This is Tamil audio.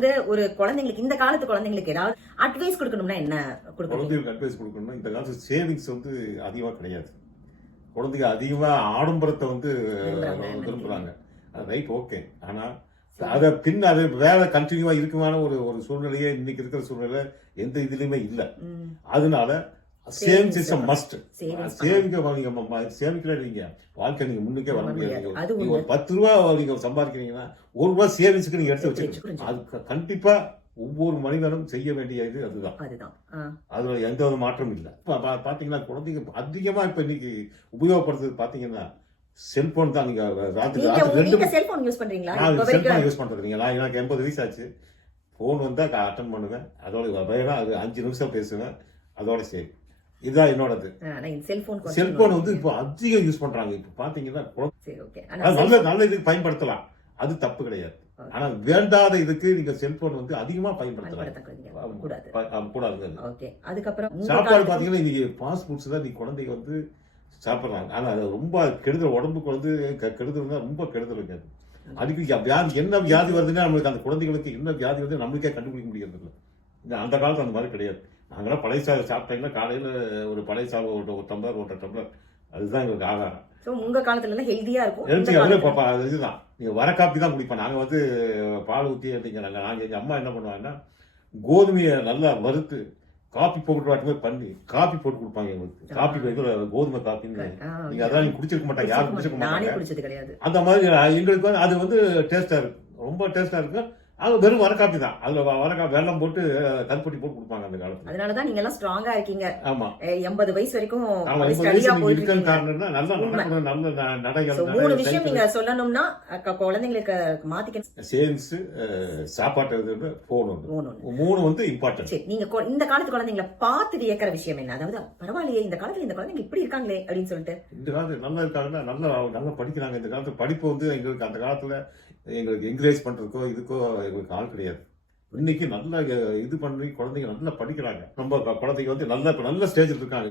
வந்து ஒரு குழந்தைங்களுக்கு இந்த காலத்து குழந்தைங்களுக்கு ஏதாவது அட்வைஸ் கொடுக்கணும்னா என்ன கொடுக்கணும்? குழந்தைகளுக்கு அட்வைஸ் கொடுக்கணும்னா இந்த காலத்து சேவிங்ஸ் வந்து அதிகமாக கிடையாது. குழந்தைங்க அதிகமாக ஆடம்பரத்தை வந்து விரும்புகிறாங்க. அது ரைட், ஓகே. ஆனால் அதை அது வேலை கண்டினியூவா இருக்குமான ஒரு சூழ்நிலையே இன்னைக்கு இருக்கிற சூழ்நிலை எந்த இதுலயுமே இல்லை. அதனால சேவிங்ஸ் இஸ் a must. சேமிக்கல நீங்க வாழ்க்கை நீங்க முன்னுக்கே வர முடியாது. நீங்க ஒரு 10 ரூபா நீங்க சம்பாதிக்கிறீங்கன்னா 1 ரூபா சேவிங்ஸ்க்கு நீங்க எடுத்து வச்சுக்கணும். அது கண்டிப்பா ஒவ்வொரு மனிதனும் செய்ய வேண்டிய இது அதுதான். அதுல எந்த ஒரு மாற்றமும் இல்லை. பாத்தீங்கன்னா குழந்தைங்க அதிகமா இப்ப இன்னைக்கு உபயோகப்படுத்துறது பாத்தீங்கன்னா செல்போன் தான். நீங்க செல்போன் யூஸ் பண்றீங்களா? செல்போன் யூஸ் பண்றீங்க. எனக்கு 80 வயசு ஆச்சு. போன் வந்தா அட்டன் பண்ணுவேன். அதோட வேற அது 5 நிமிஷம் பேசுவேன். அதோட சரி, இதுதான் என்னோடது. செல்போன் வந்து இப்போ அதிகம் யூஸ் பண்றாங்க. இப்ப பாத்தீங்கன்னா நல்ல இதுக்கு பயன்படுத்தலாம், அது தப்பு கிடையாது. ஆனா வேண்டாத இதுக்கு நீங்க செல்போன் வந்து அதிகமா பயன்படுத்தலாம் கூடாது. சாப்பாடு பாத்தீங்கன்னா இன்னைக்கு ஃபாஸ்ட் ஃபுட்ஸ் தான் நீங்க குழந்தைங்க வந்து சாப்பிட்றாங்க. ஆனா அது ரொம்ப கெடுதல், உடம்புக்கு வந்து கெடுதல் தான், ரொம்ப கெடுதலுங்க. அதுக்கு வியாதி, என்ன வியாதி வருதுன்னா நம்மளுக்கு அந்த குழந்தைகளுக்கு என்ன வியாதி வருது நம்மளுக்கே கண்டுபிடிக்க முடியாது இல்லை. அந்த காலத்துல அந்த மாதிரி கிடையாது. நாங்களாம் பழைய சாதம் சாப்பிட்டீங்கன்னா காலையில ஒரு பழைய சாதம் ஒரு டம்ளர் 1.5 டம்ளர், அதுதான் எங்களுக்கு ஆகாரம். உங்க காலத்துல ஹெல்தியா இருக்கும். இதுதான் நீங்க வர காப்பி தான் குடிப்போம். நாங்க வந்து பால் ஊற்றி அப்படிங்கிறாங்க. நாங்க எங்க அம்மா என்ன பண்ணுவாங்கன்னா கோதுமையை நல்லா வறுத்து காப்பி போட்டு வாட்டுமே பண்ணி காப்பி போட்டு கொடுப்பாங்க எங்களுக்கு. காப்பி கோதுமை காப்பின்னு நீங்க அதான் நீங்க குடிச்சிருக்க மாட்டாங்க, யாரும் குடிச்சிருக்க மாட்டாங்க. அந்த மாதிரி எங்களுக்கு வந்து அது வந்து டேஸ்டா இருக்கு, ரொம்ப டேஸ்டா இருக்கு. அது வெறும் வரக்காப்பி தான். அதுல வரக்காப்பி வெள்ளம் போட்டு கருப்பட்டி போட்டு கொடுப்பாங்க அந்த காலத்துல. அதனாலதான் நீங்க எல்லாம் ஸ்ட்ராங்கா இருக்கீங்க. ஆமா, 80 வயசு வரைக்கும் இருக்கிற காரணம்னா நல்ல நடைகள். 3 விஷயம் நீங்க சொல்லணும்னா குழந்தைங்களுக்கு மாத்திக்க: சேவிங்ஸ், சாப்பாட்டு, போன், 3 வந்து இம்பார்ட்டன்ட். நீங்க இந்த காலத்து குழந்தைங்களை பார்த்து வியக்கிற விஷயம் என்ன? அதாவது பரவாயில்லையே இந்த காலத்துல இந்த குழந்தைங்க இப்படி இருக்காங்களே அப்படின்னு சொல்லிட்டு. இந்த காலத்துல நல்லா இருக்காங்கன்னா நல்லா படிக்கிறாங்க. இந்த காலத்துல படிப்பு வந்து எங்களுக்கு அந்த காலத்துல எங்களுக்கு என்கரேஜ் பண்றதுக்கோ இதுக்கோ எங்களுக்கு ஆள் கிடையாது. இன்னைக்கு நல்லா இது பண்ணி குழந்தைங்க நல்லா படிக்கிறாங்க. நம்ம குழந்தைங்க வந்து நல்ல ஸ்டேஜ்ல இருக்காங்க.